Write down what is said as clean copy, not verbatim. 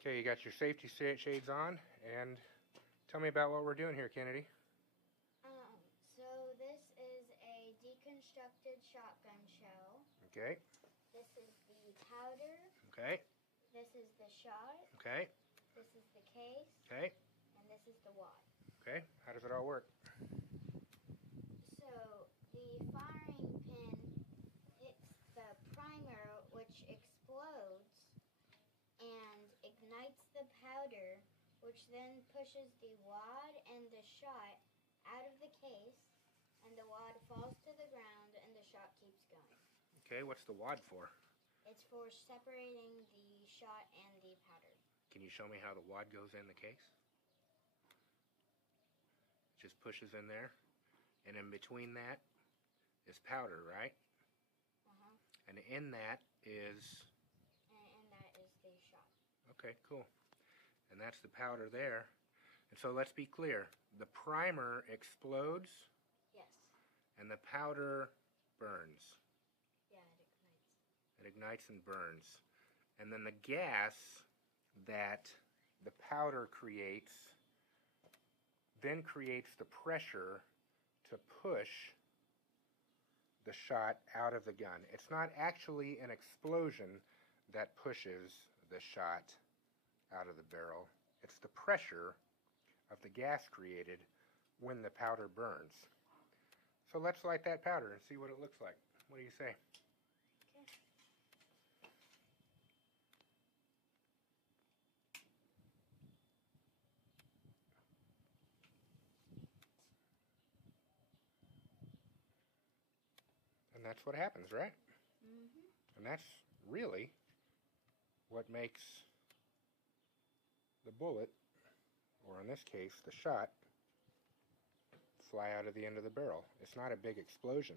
Okay, you got your safety shades on, and tell me about what we're doing here, Kennedy. So this is a deconstructed shotgun shell. Okay. This is the powder. Okay. This is the shot. Okay. This is the case. Okay. And this is the wad. Okay. How does it all work? So the firing pin hits the primer, which explodes and ignites the powder, which then pushes the wad and the shot out of the case, and the wad falls to the ground and the shot keeps going. Okay, what's the wad for? It's for separating the shot and the powder. Can you show me how the wad goes in the case? It just pushes in there, and in between that is powder, right? Uh-huh. And in that is... And that is the shot. Okay, cool. And that's the powder there. And so let's be clear. The primer explodes. Yes. And the powder burns. Yeah, it ignites. It ignites and burns. And then the gas that the powder creates then creates the pressure to push the shot out of the gun. It's not actually an explosion that pushes the shot out of the barrel. It's the pressure of the gas created when the powder burns. So let's light that powder and see what it looks like. What do you say? Okay. And that's what happens, right? Mm-hmm. And that's really what makes the bullet, or in this case, the shot, fly out of the end of the barrel. It's not a big explosion.